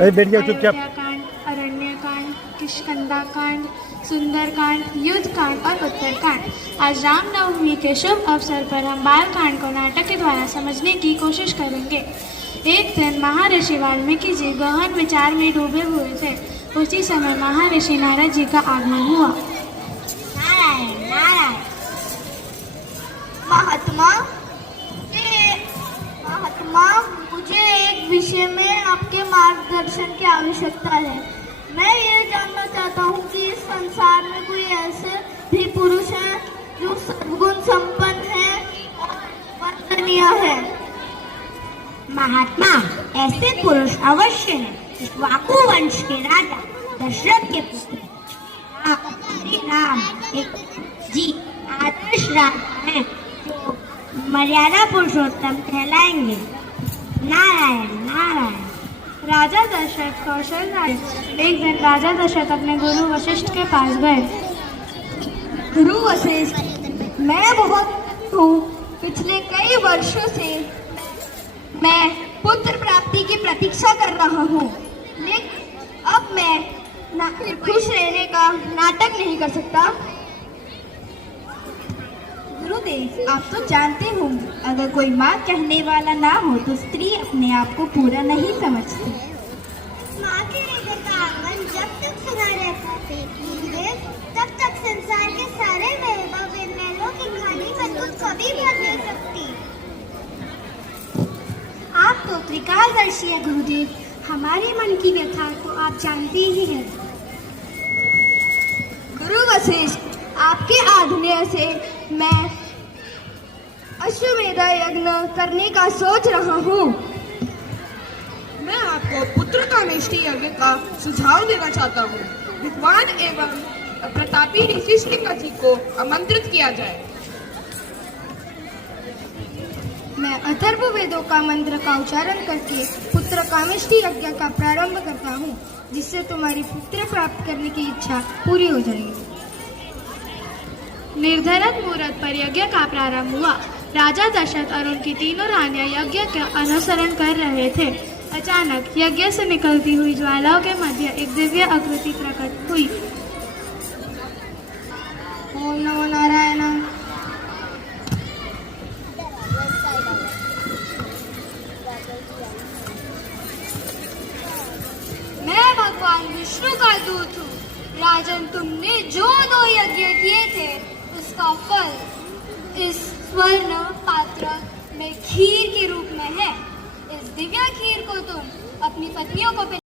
अयोध्या कांड, अरण्य कांड, किष्किंधा कांड, सुंदर कांड, युद्ध कांड और उत्तरकांड। आज रामनवमी के शुभ अवसर पर हम बाल कांड को नाटक के द्वारा समझने की कोशिश करेंगे। एक दिन महर्षि वाल्मीकि जी गहन विचार में डूबे हुए थे। उसी समय महर्षि नारद जी का आगमन हुआ। नारायण नारायण। महात्मा, मुझे एक विषय में आपके मार्गदर्शन की आवश्यकता है। मैं ये जानना चाहता हूँ कि इस संसार में कोई ऐसे भी पुरुष हैं जो सद्गुण संपन्न है और वंदनीय है। महात्मा, ऐसे पुरुष अवश्य हैं। इक्ष्वाकु वंश के राजा दशरथ के पुत्र श्री राम एक आदर्श राजा हैं जो मर्यादा पुरुषोत्तम कहलाएंगे। नारायण नारायण। राजा दशरथ कौशल राज। एक दिन राजा दशरथ अपने गुरु वशिष्ठ के पास गए। गुरु वशिष्ठ, मैं बहुत हूँ। पिछले कई वर्षों से मैं पुत्र प्राप्ति की प्रतीक्षा कर रहा हूँ, लेकिन अब मैं खुश रहने का नाटक नहीं कर सकता। गुरुदेव, आप तो जानते होंगे, अगर कोई माँ कहने वाला ना हो तो स्त्री अपने आप को पूरा नहीं समझती। माँ के हृदय का आंगन जब तक सुना रहता है गुरुदेव, तब तक संसार के सारे वैभव महलों की खाली में दूध कभी भर नहीं सकती। आप तो त्रिकालदर्शी है गुरुदेव, हमारे मन की व्यथा तो आप जानते ही हैं। गुरु वशिष्ठ, आपके आज्ञा से मैं अश्वमेध यज्ञ करने का सोच रहा हूँ। मैं आपको पुत्र कामेष्टि यज्ञ का सुझाव देना चाहता हूँ। विद्वान एवं प्रतापी ऋषि श्रीका जी को आमंत्रित किया जाए। मैं अथर्व वेदों का मंत्र का उच्चारण करके पुत्र कामेष्टि यज्ञ का प्रारंभ करता हूँ, जिससे तुम्हारी पुत्र प्राप्त करने की इच्छा पूरी हो जाएगी। निर्धारित मुहूर्त पर यज्ञ का प्रारंभ हुआ। राजा दशरथ और उनकी तीनों रानियां यज्ञ का अनुसरण कर रहे थे। अचानक यज्ञ से निकलती हुई ज्वालाओं के मध्य एक दिव्य आकृति प्रकट हुई। ओम नमो नारायण। मैं भगवान विष्णु का दूत हूँ। राजन, तुमने जो 2 यज्ञ किए थे उसका फल इस स्वर्ण पात्र में खीर के रूप में है। इस दिव्य खीर को तुम अपनी पत्नियों को